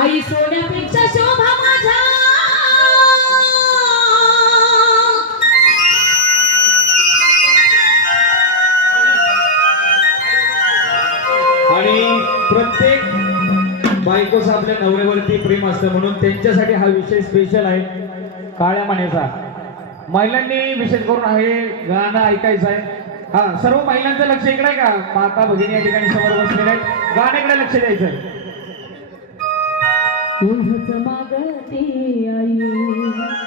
आई सोन्यापेक्षा शोभा माझा. आणि प्रत्येक बायकोचं आपल्या नवऱ्यावरती प्रेम असतं म्हणून त्यांच्यासाठी हा विषय स्पेशल आहे. काळ्या मानेचा. महिलांनी विशेष करून हे गाणं ऐकायचं आहे. हा सर्व महिलांचं लक्ष इकडे आहे का? माता भगिनी या ठिकाणी समोर बसलेल्या आहेत. गाण्याकडे लक्ष द्यायचं आहे. तुझच मागती आई.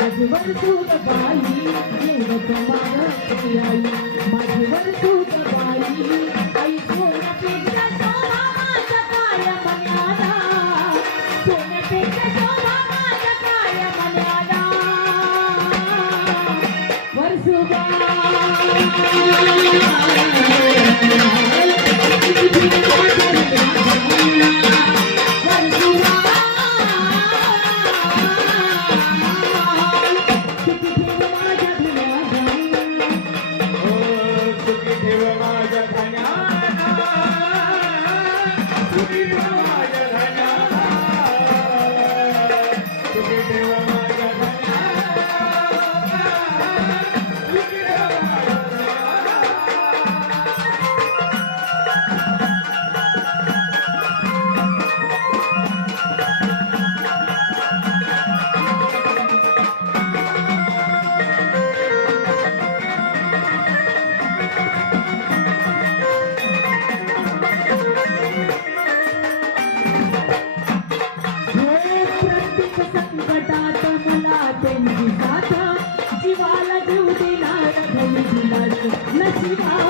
माझी वर्षूक बाई एवढंच मागते आई माझी प्रत्येक संकटात मला त्यांची साथ जीवाला जीव देणार नशिबा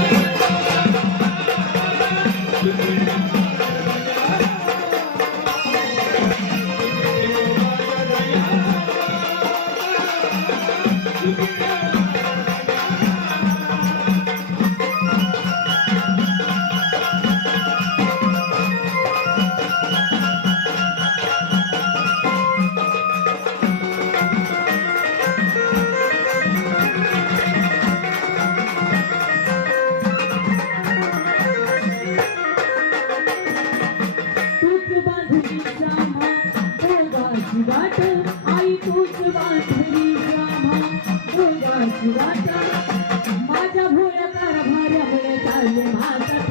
哎呀妈呀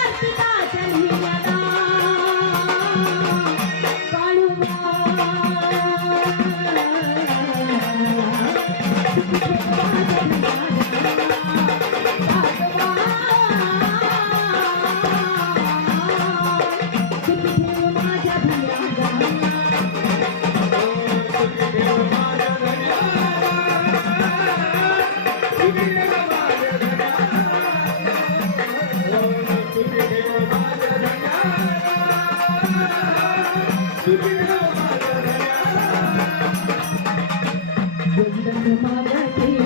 மகத்தே